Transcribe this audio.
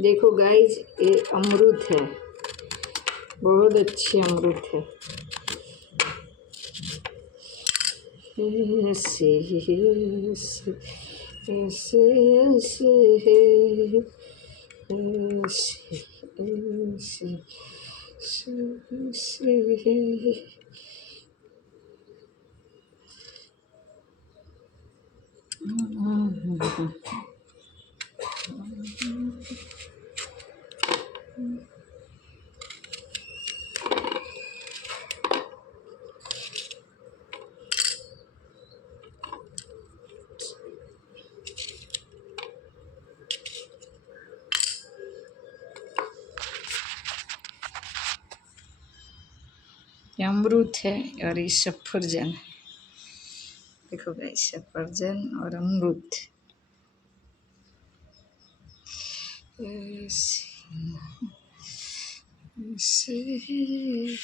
देखो गाइज़ ये अमरूद है। बहुत अच्छे अमरूद है। ऐसे ऐसे ऐसे ऐसे ऐसे ऐसे ऐसे ये अमरूद है और ये सफरजन है। देखो भाई सफरजन और अमरूद। ऐसे ऐसे।